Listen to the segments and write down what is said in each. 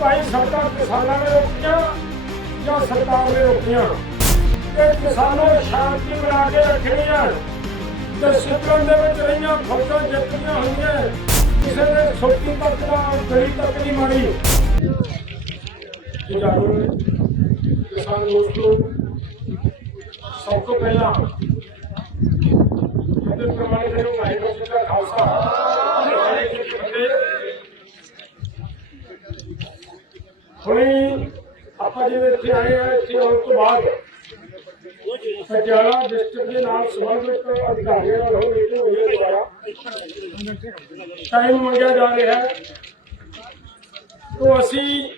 ਭਾਈ ਸੜਕਾਂ ਕਿਸਾਨਾਂ ਨੇ ਰੋਕੀਆਂ ਜਾਂ ਸਰਕਾਰ ਨੇ ਰੋਕੀਆਂ? ਤੇ ਕਿਸਾਨੋਂ ਸ਼ਾਂਤੀ ਬਣਾ ਕੇ ਰੱਖਣੀ ਤੇ ਸਿੱਖਣ ਦੇ ਵਿੱਚ ਰਹੀਆਂ ਫੌਜਾਂ ਜਿੱਤੀਆਂ ਹੋਈਆਂ, ਕਿਸੇ ਨੇ ਸੋਟੀ ਤੱਕ ਦਾ, ਗਲੀ ਤੱਕ ਨਹੀਂ ਮਾਰੀ। ਕਿਸਾਨ ਦੋਸਤੋ, ਸਭ ਤੋਂ ਪਹਿਲਾਂ ਇਹਦੇ ਪ੍ਰਮਾਣੇ ਮੈਨੂੰ ਵਾਹਿਗੁਰੂ ਦਾ ਖਾਲਸਾ ਵਾਹਿਗੁਰੂ ਜੀ ਕੀ ਫਤਿਹ ਹੁਣੇ ਆਪਾਂ ਜਿਹੜੇ ਇੱਥੇ ਆਏ ਆ ਇੱਥੇ ਆਉਣ ਤੋਂ ਬਾਅਦ ਪਟਿਆਲਾ ਡਿਸਟ੍ਰਿਕਟ ਦੇ ਨਾਲ ਸੰਬੰਧਿਤ ਅਧਿਕਾਰੀਆਂ ਨਾਲ ਹੋ ਰਹੀ ਹੋਈ ਦੁਆਰਾ। ਟਾਈਮ ਮੰਗਿਆ ਜਾ ਰਿਹਾ ਹੈ। ਤੋਂ ਅਸੀਂ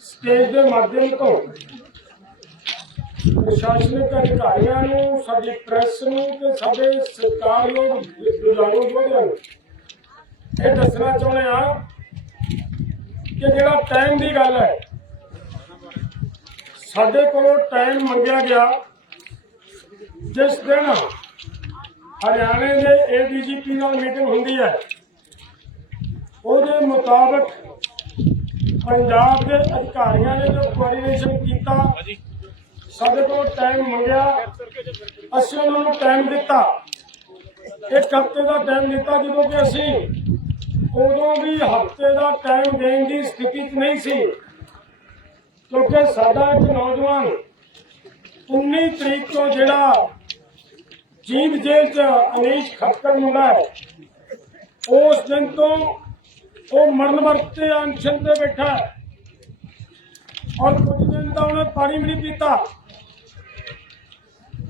ਸਟੇਜ ਦੇ ਮਾਧਿਅਮ ਤੋਂ ਪ੍ਰਸ਼ਾਸਨਿਕ ਅਧਿਕਾਰੀਆਂ ਨੂੰ, ਸਾਡੀ ਪ੍ਰੈਸ ਨੂੰ ਤੇ ਸਾਡੇ ਸਰਕਾਰ ਸਰਕਾਰਯੋਗ ਵਿਭਾਗੋਂ ਨੂੰ ਇਹ ਦੱਸਣਾ ਚਾਹੁੰਦੇ ਆ ਕਿ ਜਿਹੜਾ ਟਾਈਮ ਦੀ ਗੱਲ ਹੈ, ਸਾਡੇ ਕੋਲੋਂ ਟਾਈਮ ਮੰਗਿਆ ਗਿਆ। ਜਿਸ ਦਿਨ ਹਰਿਆਣੇ ਦੇ ਏਡੀਜੀਪੀ ਨਾਲ ਮੀਟਿੰਗ ਹੁੰਦੀ ਹੈ, ਉਹਦੇ ਮੁਤਾਬਕ ਪੰਜਾਬ ਦੇ ਅਧਿਕਾਰੀਆਂ ਨੇ ਜੋ ਕੋਆਰਡੀਨੇਸ਼ਨ ਕੀਤਾ, ਸਾਡੇ ਕੋਲ ਟਾਈਮ ਮੰਗਿਆ, ਅਸੀਂ ਉਹਨਾਂ ਨੂੰ ਟਾਈਮ ਦਿੱਤਾ। ਇੱਕ ਹਫ਼ਤੇ ਦਾ ਟਾਈਮ ਦਿੱਤਾ ਜਦੋਂ ਕਿ ਅਸੀਂ ਉਦੋਂ ਵੀ ਹਫ਼ਤੇ ਦਾ ਟਾਈਮ ਦੇਣ ਦੀ ਸਥਿਤੀ 'ਚ ਨਹੀਂ ਸੀ। ਕਿਉਂਕਿ ਸਾਡਾ ਇੱਕ ਨੌਜਵਾਨ 19 ਤਰੀਕ ਤੋਂ ਜਿਹੜਾ ਜੀਂਦ ਜੇਲ੍ਹ 'ਚ ਅਨੀਸ਼ ਖੱਤਰ ਮੁੰਡਾ ਉਸ ਦਿਨ ਤੋਂ ਉਹ ਮਰਨ ਵਰਤੇ ਅਨਸ਼ਨ ਤੇ ਬੈਠਾ ਔਰ ਕੁਝ ਦਿਨ ਦਾ ਉਹਨੇ ਪਾਣੀ ਵੀ ਨਹੀਂ ਪੀਤਾ।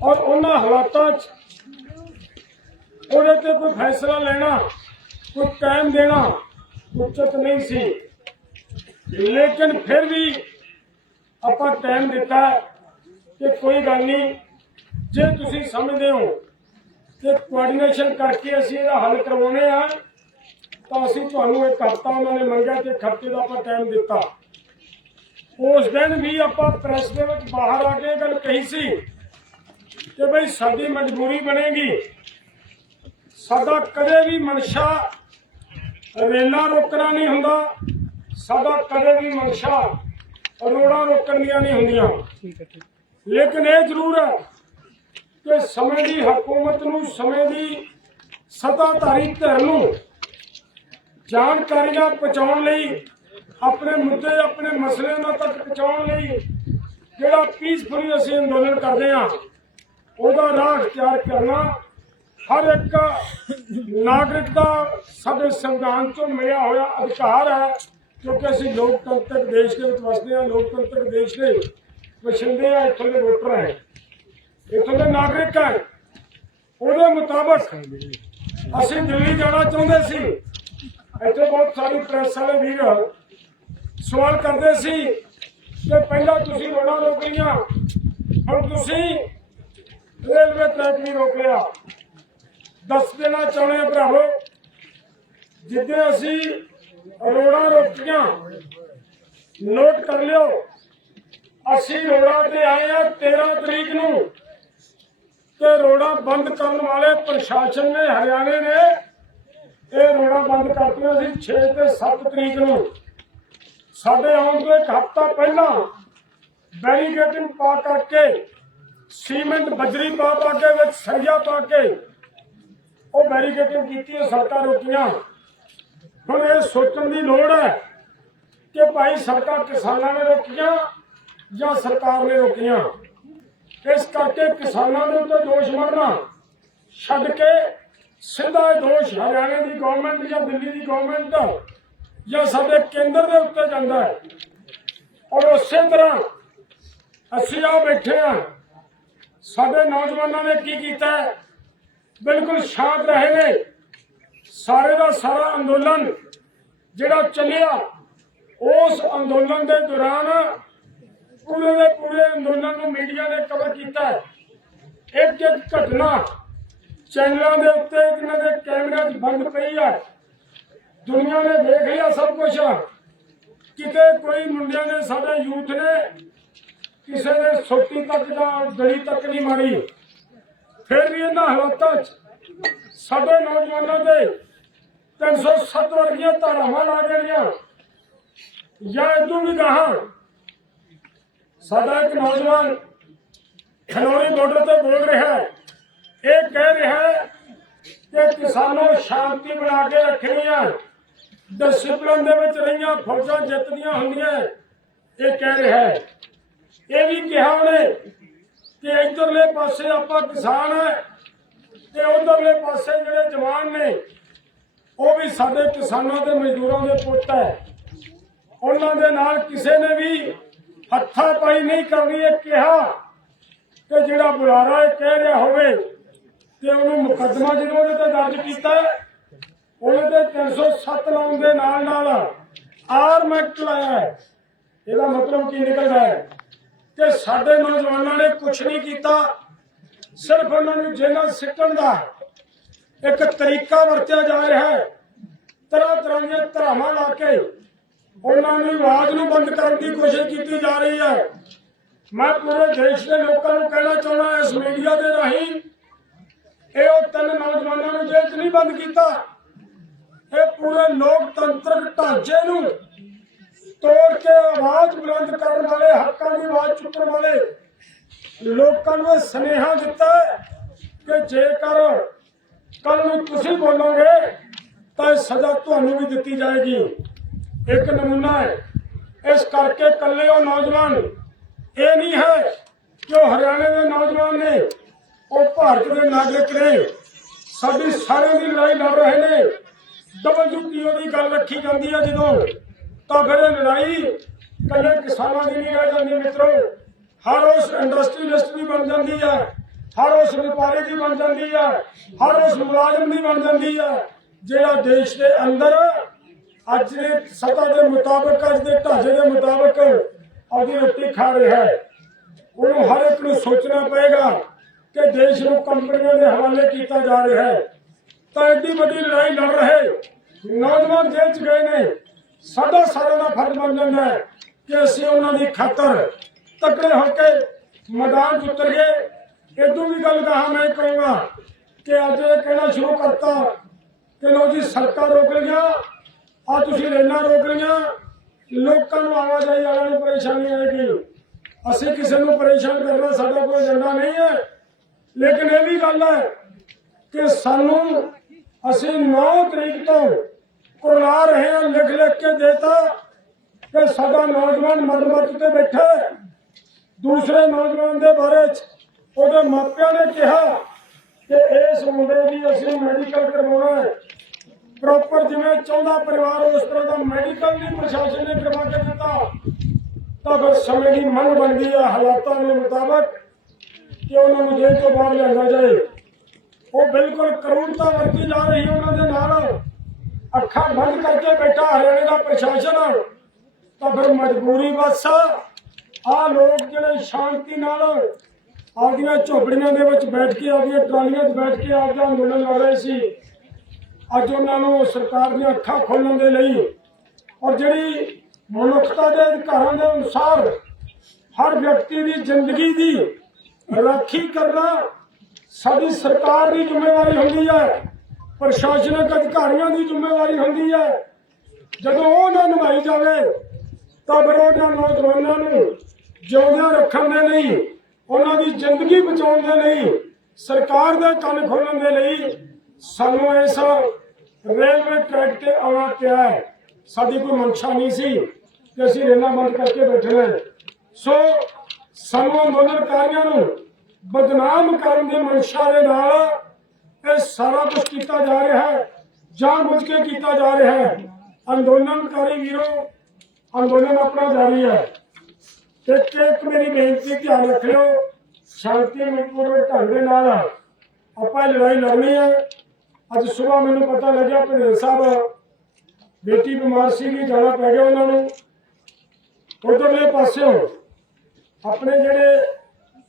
ਔਰ ਉਹਨਾਂ ਹਾਲਾਤਾਂ 'ਚ ਉਹਦੇ ਤੇ ਕੋਈ ਫੈਸਲਾ ਲੈਣਾ ਕੋਈ ਟਾਈਮ ਦੇਣਾ ਉਚਿਤ ਨਹੀਂ ਸੀ। ਲੇਕਿਨ ਫਿਰ ਵੀ ਆਪਾਂ ਟਾਈਮ ਦਿੱਤਾ ਕਿ ਕੋਈ ਗੱਲ ਨਹੀਂ, ਜੇ ਤੁਸੀਂ ਸਮਝਦੇ ਹੋ ਕਿ ਕੋਆਰਡੀਨੇਸ਼ਨ ਕਰਕੇ ਅਸੀਂ ਇਹਦਾ ਹੱਲ ਕਰਵਾਉਣੇ ਆ, ਤਾਂ ਅਸੀਂ ਤੁਹਾਨੂੰ ਇੱਕ ਹਫ਼ਤਾ ਉਹਨਾਂ ਨੇ ਮੰਗਿਆ ਤੇ ਖਰਚੇ ਦਾ ਆਪਾਂ ਟਾਈਮ ਦਿੱਤਾ। ਉਸ ਦਿਨ ਵੀ ਆਪਾਂ ਪ੍ਰੈਸ ਦੇ ਵਿੱਚ ਬਾਹਰ ਆ ਕੇ ਗੱਲ ਕਹੀ ਸੀ ਕਿ ਬਈ ਸਾਡੀ ਮਜਬੂਰੀ ਬਣੇਗੀ। ਸਾਡਾ ਕਦੇ ਵੀ ਮਨਸ਼ਾ ਰੇਲਾਂ ਰੋਕਣਾ ਨਹੀਂ ਹੁੰਦਾ। ਸਾਡਾ ਕਦੇ ਵੀ ਮਨਸ਼ਾ ਰੋੜਾਂ ਰੋਕਣੀਆਂ ਨਹੀਂ ਹੁੰਦੀਆਂ। ਲੇਕਿਨ ਇਹ ਜ਼ਰੂਰ ਹੈ ਕਿ ਸਮੇਂ ਦੀ ਹਕੂਮਤ ਨੂੰ ਸਮੇਂ ਦੀ ਸੱਤਾਧਾਰੀ ਧਿਰ ਨੂੰ ਜਾਣਕਾਰੀਆਂ ਪਹੁੰਚਾਉਣ ਲਈ ਆਪਣੇ ਮੁੱਦੇ ਆਪਣੇ ਮਸਲੇ ਉਹਨਾਂ ਤੱਕ ਪਹੁੰਚਾਉਣ ਲਈ ਜਿਹੜਾ ਪੀਸਫੁਲੀ ਅਸੀਂ ਅੰਦੋਲਨ ਕਰਦੇ ਹਾਂ ਉਹਦਾ ਰਾਹ ਅਖਤਿਆਰ ਕਰਨਾ ਹਰ ਇੱਕ ਨਾਗਰਿਕ ਦਾ ਸਾਡੇ ਸੰਵਿਧਾਨ ਤੋਂ ਮਿਲਿਆ ਹੋਇਆ ਅਧਿਕਾਰ ਹੈ, ਕਿਉਂਕਿ ਅਸੀਂ ਲੋਕਤੰਤਰ ਦੇਸ਼ ਦੇ ਵਿੱਚ ਵਸਦੇ ਹਾਂ, ਲੋਕਤੰਤਰ ਦੇਸ਼ ਦੇ ਵਸਿੰਦੇ ਆ ਇੱਥੋਂ ਦੇ ਵੋਟਰ ਹੈ। ਇੱਥੋਂ ਦੇ ਨਾਗਰਿਕ ਹੈ। ਉਹਦੇ ਮੁਤਾਬਕ ਅਸੀਂ ਦਿੱਲੀ ਜਾਣਾ ਚਾਹੁੰਦੇ ਸੀ। ਇੱਥੇ ਬਹੁਤ ਸਾਰੀ ਪ੍ਰੈਸ ਵਾਲੇ ਵੀਰ ਸਵਾਲ ਕਰਦੇ ਸੀ ਕਿ ਪਹਿਲਾਂ ਤੁਸੀਂ ਰੋਡਾਂ ਰੋਕ ਲਈਆਂ, ਹੁਣ ਤੁਸੀਂ ਰੇਲਵੇ ਟਰੈਕ ਵੀ ਰੋਕ ਲਿਆ। ਦੱਸ ਦੇਣਾ ਚਾਹੁੰਦੇ ਆ ਭਰਾਵੋ ਜਿੱਦਾਂ ਅਸੀਂ ਰੋਡਾਂ ਰੋਕੀਆਂ ਨੋਟ ਕਰ ਲਿਓ, ਅਸੀਂ ਰੋਡਾਂ ਤੇ ਆਏ ਆ 13 ਤਰੀਕ ਨੂੰ ਤੇ ਰੋਡਾਂ ਬੰਦ ਕਰਨ ਵਾਲੇ ਪ੍ਰਸ਼ਾਸਨ ਨੇ, ਹਰਿਆਣੇ ਨੇ, ਇਹ ਰੋਡਾਂ ਬੰਦ ਕਰਤੀਆਂ ਸੀ 6 ਤੇ 7 ਤਰੀਕ ਨੂੰ। ਸਾਡੇ ਆਉਣ ਤੋਂ ਇੱਕ ਹਫ਼ਤਾ ਪਹਿਲਾਂ ਬੈਰੀਕੇਡਿੰਗ ਪਾ ਕਰਕੇ, ਸੀਮੈਂਟ ਬਜਰੀ ਪਾ ਪਾ ਕੇ, ਵਿੱਚ ਸਰੀਆ ਪਾ ਕੇ ਉਹ ਬੈਰੀਕੇਟਿੰਗ ਕੀਤੀ ਹੈ ਸੜਕਾਂ ਰੋਕੀਆਂ। ਹੁਣ ਇਹ ਸੋਚਣ ਦੀ ਲੋੜ ਹੈ ਕਿ ਭਾਈ ਸੜਕਾਂ ਕਿਸਾਨਾਂ ਨੇ ਰੋਕੀਆਂ ਜਾਂ ਸਰਕਾਰ ਨੇ ਰੋਕੀਆਂ। ਇਸ ਕਰਕੇ ਕਿਸਾਨਾਂ ਦੇ ਉੱਤੇ ਦੋਸ਼ ਮੜਨਾ ਛੱਡ ਕੇ ਸਿੱਧਾ ਇਹ ਦੋਸ਼ ਹਰਿਆਣੇ ਦੀ ਗਵਰਨਮੈਂਟ ਜਾਂ ਦਿੱਲੀ ਦੀ ਗਵਰਨਮੈਂਟ ਜਾਂ ਸਾਡੇ ਕੇਂਦਰ ਦੇ ਉੱਤੇ ਜਾਂਦਾ ਹੈ। ਔਰ ਉਸੇ ਤਰ੍ਹਾਂ ਅਸੀਂ ਆ ਬੈਠੇ ਆ ਸਾਡੇ ਨੌਜਵਾਨਾਂ ਨੇ ਕੀ ਕੀਤਾ ਬਿਲਕੁਲ ਸ਼ਾਂਤ ਰਹੇ ਨੇ। ਸਾਰੇ ਦਾ ਸਾਰਾ ਅੰਦੋਲਨ ਜਿਹੜਾ ਚੱਲਿਆ, ਉਸ ਅੰਦੋਲਨ ਦੇ ਦੌਰਾਨ ਪੂਰੇ ਦੇ ਪੂਰੇ ਅੰਦੋਲਨ ਨੂੰ ਮੀਡੀਆ ਨੇ ਕਵਰ ਕੀਤਾ ਇੱਕ ਇੱਕ ਘਟਨਾ ਚੈਨਲਾਂ ਦੇ ਉੱਤੇ, ਇਹਨਾਂ ਦੇ ਕੈਮਰਿਆਂ 'ਚ ਬੰਦ ਪਈ ਹੈ। ਦੁਨੀਆ ਨੇ ਦੇਖ ਲਿਆ ਸਭ ਕੁਝ ਕਿਤੇ ਕੋਈ ਮੁੰਡਿਆਂ ਨੇ, ਸਾਡੇ ਯੂਥ ਨੇ ਕਿਸੇ ਨੇ ਸੋਟੀ ਤੱਕ ਦਾ ਗਲੀ ਤੱਕ ਨਹੀਂ ਮਾਰੀ। ਫਿਰ ਵੀ ਇਹਨਾਂ ਹਾਲਾਤਾਂ 'ਚ ਸਾਡੇ ਨੌਜਵਾਨਾਂ ਦੇ 307 ਵਰਗੀਆਂ ਧਾਰਾਵਾਂ ਲਾ ਦੇਣੀਆਂ। ਜਾਂ ਇਦੋਂ ਵੀ ਕਹਾਂ ਸਾਡਾ ਇੱਕ ਨੌਜਵਾਨ ਖਨੌਰੀ ਬਾਰਡਰ ਤੇ ਬੋਲ ਰਿਹਾ ਹੈ। ਇਹ ਕਹਿ ਰਿਹਾ ਹੈ ਕਿ ਕਿਸਾਨੋਂ ਸ਼ਾਂਤੀ ਬਣਾ ਕੇ ਰੱਖਣੀ ਹੈ ਡਿਸਪਲਿਨ ਦੇ ਵਿੱਚ ਰਹੀਆਂ, ਫੌਜਾਂ ਜਿੱਤਦੀਆਂ ਹੁੰਦੀਆਂ ਇਹ ਕਹਿ ਰਿਹਾ ਹੈ। ਇਹ ਵੀ ਕਿਹਾ ਉਹਨੇ ਇਧਰਲੇ ਪਾਸੇ ਆਪਾਂ ਕਿਸਾਨ ਹੈ ਤੇ ਉਧਰਲੇ ਪਾਸੇ ਜਿਹੜੇ ਜਵਾਨ ਨੇ ਉਹ ਵੀ ਸਾਡੇ ਕਿਸਾਨਾਂ ਤੇ ਮਜ਼ਦੂਰਾਂ ਦੇ ਪੁੱਤ ਹੈ। ਉਹਨਾਂ ਦੇ ਨਾਲ ਕਿਸੇ ਨੇ ਵੀ ਹੱਥਾਂ ਪਾਈ ਨਹੀਂ ਕਰਨੀ ਇਹ ਕਿਹਾ ਕਿ ਜਿਹੜਾ ਬੁਲਾਰਾ ਇਹ ਕਹਿ ਰਿਹਾ ਹੋਵੇ ਤੇ ਉਹਨੂੰ ਮੁਕੱਦਮਾ ਜਦੋਂ ਉਹਦੇ ਤੇ ਦਰਜ ਕੀਤਾ ਹੈ, ਉਹਦੇ ਤੇ 307 ਲਾਉਣ ਦੇ ਨਾਲ ਨਾਲ ਆਰਮ ਐਕਟ ਲਾਇਆ ਹੈ। ਇਹਦਾ ਮਤਲਬ ਕੀ ਨਿਕਲਦਾ ਹੈ? ਕਿ ਸਾਡੇ ਨੌਜਵਾਨਾਂ ਨੇ ਕੁਝ ਨਹੀਂ ਕੀਤਾ। ਸਿਰਫ ਉਹਨਾਂ ਨੂੰ ਜੇਲ੍ਹਾਂ ਸਿੱਟਣ ਦਾ ਇੱਕ ਤਰੀਕਾ ਵਰਤਿਆ ਜਾ ਰਿਹਾ ਹੈ। ਤਰ੍ਹਾਂ ਤਰ੍ਹਾਂ ਦੀਆਂ ਧਰਾਵਾਂ ਲਾ ਕੇ ਉਹਨਾਂ ਦੀ ਆਵਾਜ਼ ਨੂੰ ਬੰਦ ਕਰਨ ਦੀ ਕੋਸ਼ਿਸ਼ ਕੀਤੀ ਜਾ ਰਹੀ ਹੈ। ਮੈਂ ਪੂਰੇ ਦੇਸ਼ ਦੇ ਲੋਕਾਂ ਨੂੰ ਕਹਿਣਾ ਚਾਹੁੰਦਾ ਇਸ ਮੀਡੀਆ ਦੇ ਰਾਹੀਂ ਇਹ ਉਹ ਤਿੰਨ ਨੌਜਵਾਨਾਂ ਨੂੰ ਜੇਲ੍ਹ 'ਚ ਨਹੀਂ ਬੰਦ ਕੀਤਾ। ਇਹ ਪੂਰੇ ਲੋਕਤੰਤਰਕ ਢਾਂਚੇ ਨੂੰ ਤੋੜ ਕੇ ਆਵਾਜ਼ ਬੁਲੰਦ ਕਰਨ ਵਾਲੇ, ਹੱਕਾਂ ਦੀ ਆਵਾਜ਼ ਚੁੱਕਣ ਵਾਲੇ ਲੋਕਾਂ ਨੂੰ ਇਹ ਸੁਨੇਹਾ ਦਿੱਤਾ ਕਿ ਜੇਕਰ ਕੱਲ ਨੂੰ ਤੁਸੀਂ ਬੋਲੋਗੇ ਤਾਂ ਸਜ਼ਾ ਤੁਹਾਨੂੰ ਵੀ ਦਿੱਤੀ ਜਾਏਗੀ। ਇੱਕ ਨਮੂਨਾ ਹੈ। ਇਸ ਕਰਕੇ ਕੱਲੇ ਉਹ ਨੌਜਵਾਨ, ਇਹ ਨਹੀਂ ਹੈ ਕਿ ਉਹ ਹਰਿਆਣੇ ਦੇ ਨੌਜਵਾਨ ਨੇ, ਉਹ ਭਾਰਤ ਦੇ ਨਾਗਰਿਕ ਨੇ। ਸਾਡੀ ਸਾਰਿਆਂ ਦੀ ਲੜਾਈ ਲੜ ਰਹੇ ਨੇ। ਡਬਲਯੂਪੀਓ ਦੀ ਗੱਲ ਰੱਖੀ ਜਾਂਦੀ ਹੈ ਜਦੋਂ ਤਾਂ ਫਿਰ ਇਹ ਲੜਾਈ ਕੱਲੇ ਕਿਸਾਨਾਂ ਦੀ ਨਹੀਂ ਰਹਿ ਜਾਂਦੀ ਮਿੱਤਰੋ। ਹਰ ਉਸ ਇੰਡਸਟਰੀਲਿਸਟ ਦੀ ਬਣ ਜਾਂਦੀ ਹੈ ਹਰ ਉਸ ਵਪਾਰੀ ਦੀ ਬਣ ਜਾਂਦੀ ਹੈ ਹਰ ਉਸ ਮੁਲਾਜ਼ਮ ਦੀ ਬਣ ਜਾਂਦੀ ਹੈ ਜਿਹੜਾ ਦੇਸ਼ ਦੇ ਅੰਦਰ ਅੱਜ ਦੇ ਸਤਾ ਦੇ ਮੁਤਾਬਕ, ਅੱਜ ਦੇ ਢਾਂਚੇ ਦੇ ਮੁਤਾਬਕ ਆਪਦੀ ਰੋਟੀ ਖਾ ਰਿਹਾ ਹੈ। ਉਹਨੂੰ ਹਰ ਇੱਕ ਨੂੰ ਸੋਚਣਾ ਪਏਗਾ ਕਿ ਦੇਸ਼ ਨੂੰ ਕੰਪਨੀਆਂ ਦੇ ਹਵਾਲੇ ਕੀਤਾ ਜਾ ਰਿਹਾ ਹੈ। ਤਾਂ ਐਡੀ ਵੱਡੀ ਲੜਾਈ ਲੜ ਰਹੇ ਨੌਜਵਾਨ ਜੇਲ੍ਹ 'ਚ ਗਏ ਨੇ। ਸਾਡਾ ਸਾਰਿਆਂ ਦਾ ਫਰਜ਼ ਬਣ ਜਾਂਦਾ ਹੈ ਕਿ ਅਸੀਂ ਉਹਨਾਂ ਦੀ ਖਾਤਰ ਤਕੜੇ ਹੋ ਕੇ ਮੈਦਾਨ 'ਚ ਉਤਰ ਗਏ ਇਦੋਂ ਵੀ ਗੱਲ ਕਹਾ ਮੈਂ ਕਹੂੰਗਾ ਕਿ ਅੱਜ ਇਹ ਕਹਿਣਾ ਸ਼ੁਰੂ ਕਰਤਾ ਕਿ ਲੋ ਜੀ, ਸੜਕਾਂ ਰੋਕ ਲਈਆਂ, ਆ ਤੁਸੀਂ ਰੇਲਾਂ ਰੋਕ ਲਈਆਂ, ਲੋਕਾਂ ਨੂੰ ਆਵਾਜਾਈ ਵਾਲਿਆਂ ਨੂੰ ਪਰੇਸ਼ਾਨੀ ਆਏਗੀ। ਅਸੀਂ ਕਿਸੇ ਨੂੰ ਪਰੇਸ਼ਾਨ ਕਰਨਾ ਸਾਡਾ ਕੋਈ ਏਜੰਡਾ ਨਹੀਂ ਹੈ। ਲੇਕਿਨ ਇਹ ਵੀ ਗੱਲ ਹੈ ਕਿ ਸਾਨੂੰ ਅਸੀਂ 9 ਤਰੀਕ ਤੋਂ ਕੁਰਲਾ ਰਹੇ ਹਾਂ ਲਿਖ ਲਿਖ ਕੇ ਦੇਤਾ ਕਿ ਸਾਡਾ ਨੌਜਵਾਨ ਮਰਮਤ ਤੇ ਬੈਠਾ ਦੂਸਰੇ ਨੌਜਵਾਨ ਦੇ ਬਾਰੇ ਚ ਉਹਦੇ ਮਾਪਿਆਂ ਨੇ ਕਿਹਾ ਕਿ ਇਸ ਮੁੰਡੇ ਦੀ ਅਸੀਂ ਮੈਡੀਕਲ ਕਰਵਾਉਣਾ ਹੈ। ਪ੍ਰੋਪਰ ਜਿਵੇਂ ਚਾਹੁੰਦਾ ਪਰਿਵਾਰ ਉਸ ਤਰ੍ਹਾਂ ਦਾ ਮੈਡੀਕਲ ਨਹੀਂ ਪ੍ਰਸ਼ਾਸਨ ਨੇ ਕਰਵਾ ਕੇ ਦਿੱਤਾ। ਤਾਂ ਫਿਰ ਸਮੇਂ ਦੀ ਮੰਗ ਬਣ ਗਈ ਹੈ ਹਾਲਾਤਾਂ ਦੇ ਮੁਤਾਬਕ ਕਿ ਉਹਨਾਂ ਨੂੰ ਜੇਲ੍ਹ ਤੋਂ ਬਾਹਰ ਲਿਆਂਦਾ ਜਾਏ। ਉਹ ਬਿਲਕੁਲ ਕਰੂਰਤਾ ਵਰਤੀ ਜਾ ਰਹੀ ਉਹਨਾਂ ਦੇ ਅੱਖਾਂ ਬੰਦ ਕਰਕੇ ਬੈਠਾ ਹਰਿਆਣੇ ਦਾ ਪ੍ਰਸ਼ਾਸਨ। ਤਾਂ ਫਿਰ ਮਜਬੂਰੀ ਬਸ। ਆ ਲੋਕ ਜਿਹੜੇ ਸ਼ਾਂਤੀ ਨਾਲ ਆਪਦੀਆਂ ਝੋਪੜੀਆਂ ਦੇ ਵਿੱਚ ਬੈਠ ਕੇ, ਆਪਦੀਆਂ ਟਰਾਲੀਆਂ 'ਚ ਬੈਠ ਕੇ ਆਪਦਾ ਅੰਦੋਲਨ ਲੜ ਰਹੇ ਸੀ। ਅੱਜ ਉਹਨਾਂ ਨੂੰ ਸਰਕਾਰ ਦੀਆਂ ਅੱਖਾਂ ਖੋਲਣ ਦੇ ਲਈ ਔਰ ਜਿਹੜੀ ਮਨੁੱਖਤਾ ਦੇ ਅਧਿਕਾਰਾਂ ਦੇ ਅਨੁਸਾਰ ਹਰ ਵਿਅਕਤੀ ਦੀ ਜ਼ਿੰਦਗੀ ਦੀ ਰਾਖੀ ਕਰਨਾ ਸਾਡੀ ਸਰਕਾਰ ਦੀ ਜ਼ਿੰਮੇਵਾਰੀ ਹੁੰਦੀ ਹੈ। ਪ੍ਰਸ਼ਾਸਨਿਕ ਅਧਿਕਾਰੀਆਂ ਦੀ ਜ਼ਿੰਮੇਵਾਰੀ ਹੁੰਦੀ ਹੈ। ਜਦੋਂ ਉਹ ਨਾ ਨਿਭਾਈ ਜਾਵੇ, ਤਾਂ ਫਿਰ ਨੌਜਵਾਨਾਂ ਨੂੰ ਜਿਉਂਦਿਆਂ ਰੱਖਣ ਦੇ ਲਈ, ਉਹਨਾਂ ਦੀ ਜ਼ਿੰਦਗੀ ਬਚਾਉਣ ਦੇ ਲਈ, ਸਰਕਾਰ ਦੇ ਕੰਨ ਖੋਲਣ ਦੇ ਲਈ ਸਾਨੂੰ ਇਸ ਰੇਲਵੇ ਟਰੈਕ ਤੇ ਆਉਣਾ ਪਿਆ ਹੈ। ਸਾਡੀ ਕੋਈ ਮਨਸ਼ਾ ਨਹੀਂ ਸੀ ਕਿ ਅਸੀਂ ਰੇਲਾਂ ਬੰਦ ਕਰਕੇ ਬੈਠੇ ਨੇ ਸੋ ਸਾਨੂੰ ਅੰਦੋਲਨਕਾਰੀਆਂ ਨੂੰ ਬਦਨਾਮ ਕਰਨ ਦੀ ਮਨਸ਼ਾ ਦੇ ਨਾਲ ਇਹ ਸਾਰਾ ਕੁਝ ਕੀਤਾ ਜਾ ਰਿਹਾ ਹੈ। ਜਾਣ ਬੁੱਝ ਕੇ ਕੀਤਾ ਜਾ ਰਿਹਾ ਹੈ। ਅੰਦੋਲਨਕਾਰੀ ਵੀਰੋ, ਅੰਦੋਲਨ ਆਪਣਾ ਜਾਰੀ ਹੈ। ਤੇ ਇੱਕ ਮੇਰੀ ਬੇਨਤੀ, ਧਿਆਨ ਰੱਖਿਓ, ਸ਼ਾਂਤੀ ਮਨਪੂਰਵਕ ਢੰਗ ਦੇ ਨਾਲ ਆਪਾਂ ਇਹ ਲੜਾਈ ਲੜਨੀ ਹੈ। ਅੱਜ ਸਵੇਰ ਮੈਨੂੰ ਪਤਾ ਲੱਗਿਆ ਭਨੇਰ ਸਾਹਿਬ, ਬੇਟੀ ਬਿਮਾਰ ਸੀਗੀ, ਜਾਣਾ ਪੈ ਗਿਆ ਉਹਨਾਂ ਨੂੰ। ਉਧਰਲੇ ਪਾਸਿਓਂ ਆਪਣੇ ਜਿਹੜੇ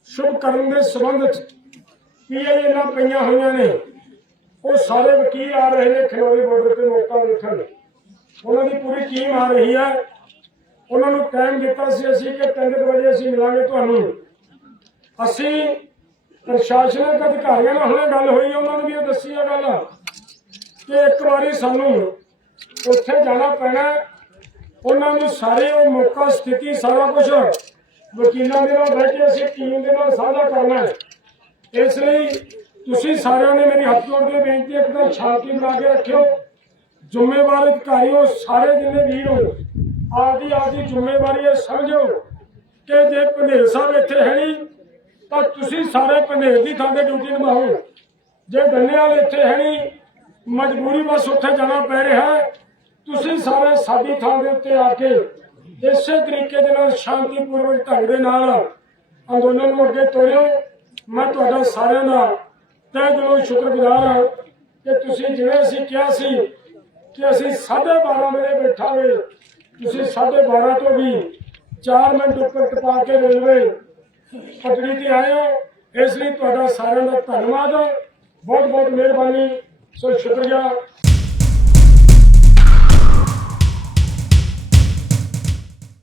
ਸ਼ੁਭ ਕਰਨ ਦੇ ਸੰਬੰਧ ਚ ਪੀਆਈਏ ਨਾਲ ਪਈਆਂ ਹੋਈਆਂ ਨੇ? ਉਹ ਸਾਰੇ ਵਕੀਲ ਆ ਰਹੇ ਨੇ ਖਨੌਰੀ ਬਾਰਡਰ ਤੇ ਮੌਕਾ ਦੇਖਣ ਉਹਨਾਂ ਦੀ ਪੂਰੀ ਟੀਮ ਆ ਰਹੀ ਹੈ। ਉਹਨਾਂ ਨੂੰ ਟਾਈਮ ਦਿੱਤਾ ਸੀ ਅਸੀਂ ਕਿ 3 ਵਜੇ ਅਸੀਂ ਮਿਲਾਂਗੇ ਤੁਹਾਨੂੰ। ਅਸੀਂ ਪ੍ਰਸ਼ਾਸਨਿਕ ਅਧਿਕਾਰੀਆਂ ਨਾਲ ਹੁਣੇ ਗੱਲ ਹੋਈ, ਉਹਨਾਂ ਨੂੰ ਵੀ ਇਹ ਦੱਸੀ ਆ ਗੱਲ ਕਿ ਇੱਕ ਵਾਰੀ ਸਾਨੂੰ ਉੱਥੇ ਜਾਣਾ ਪੈਣਾ ਉਹਨਾਂ ਨੂੰ ਸਾਰੇ ਉਹ ਮੌਕਾ, ਸਥਿਤੀ, ਸਾਰਾ ਕੁਝ ਵਕੀਲਾਂ ਦੇ ਨਾਲ ਬਹਿ ਕੇ ਅਸੀਂ ਟੀਮ ਦੇ ਨਾਲ ਸਾਂਝਾ ਕਰਨਾ ਹੈ। ਇਸ ਲਈ ਤੁਸੀਂ ਸਾਰਿਆਂ ਨੇ ਮੇਰੀ ਹੱਥ ਜੋੜ ਕੇ ਬੇਨਤੀ ਹੈ ਕਿ ਸ਼ਾਂਤੀ ਬਣਾ ਕੇ ਰੱਖਿਓ। ਜ਼ਿੰਮੇਵਾਰ ਅਧਿਕਾਰੀ ਹੋ ਸਾਰੇ ਜਿੰਨੇ ਵੀਰ ਹੋ, ਆਪਦੀ ਆਪਦੀ ਜ਼ਿੰਮੇਵਾਰੀ ਇਹ ਸਮਝੋ ਕਿ ਜੇ ਪੰਧੇਰ ਸਾਹਿਬ ਇੱਥੇ ਹੈ ਨਹੀਂ, ਤਾਂ ਤੁਸੀਂ ਸਾਰੇ ਪੰਧੇਰ ਦੀ ਥਾਂ ਤੇ ਡਿਊਟੀ ਨਿਭਾਓ। ਜੇ ਡੰਨੇਵਾਲ ਇੱਥੇ ਹੈ ਨਹੀਂ, ਮਜਬੂਰੀ ਬਸ ਉੱਥੇ ਜਾਣਾ ਪੈ ਰਿਹਾ ਹੈ। ਤੁਸੀਂ ਸਾਰੇ ਸਾਡੀ ਥਾਂ ਦੇ ਉੱਤੇ ਆ ਕੇ ਇਸੇ ਤਰੀਕੇ ਦੇ ਨਾਲ ਸ਼ਾਂਤੀਪੂਰਵਕ ਢੰਗ ਦੇ ਨਾਲ ਅੰਦੋਲਨ ਨੂੰ ਅੱਗੇ ਤੋਰਿਓ। ਮੈਂ ਤੁਹਾਡਾ ਸਾਰਿਆਂ ਦਾ ਤਹਿ ਦਿਲੋਂ ਸ਼ੁਕਰਗੁਜ਼ਾਰ ਹਾਂ ਕਿ ਤੁਸੀਂ ਜਿਵੇਂ ਅਸੀਂ ਕਿਹਾ ਸੀ ਕਿ ਅਸੀਂ 12:30 ਵਜੇ ਬੈਠਾਂਗੇ, ਤੁਸੀਂ 12:30 ਤੋਂ ਵੀ 4 ਮਿੰਟ ਉੱਪਰ ਟਪਾ ਕੇ ਰੇਲਵੇ ਪਟੜੀ ਤੇ ਆਏ ਹੋ। ਇਸ ਲਈ ਤੁਹਾਡਾ ਸਾਰਿਆਂ ਦਾ ਧੰਨਵਾਦ ਬਹੁਤ ਬਹੁਤ ਮਿਹਰਬਾਨੀ। ਸੋ ਸ਼ੁਕਰੀਆ।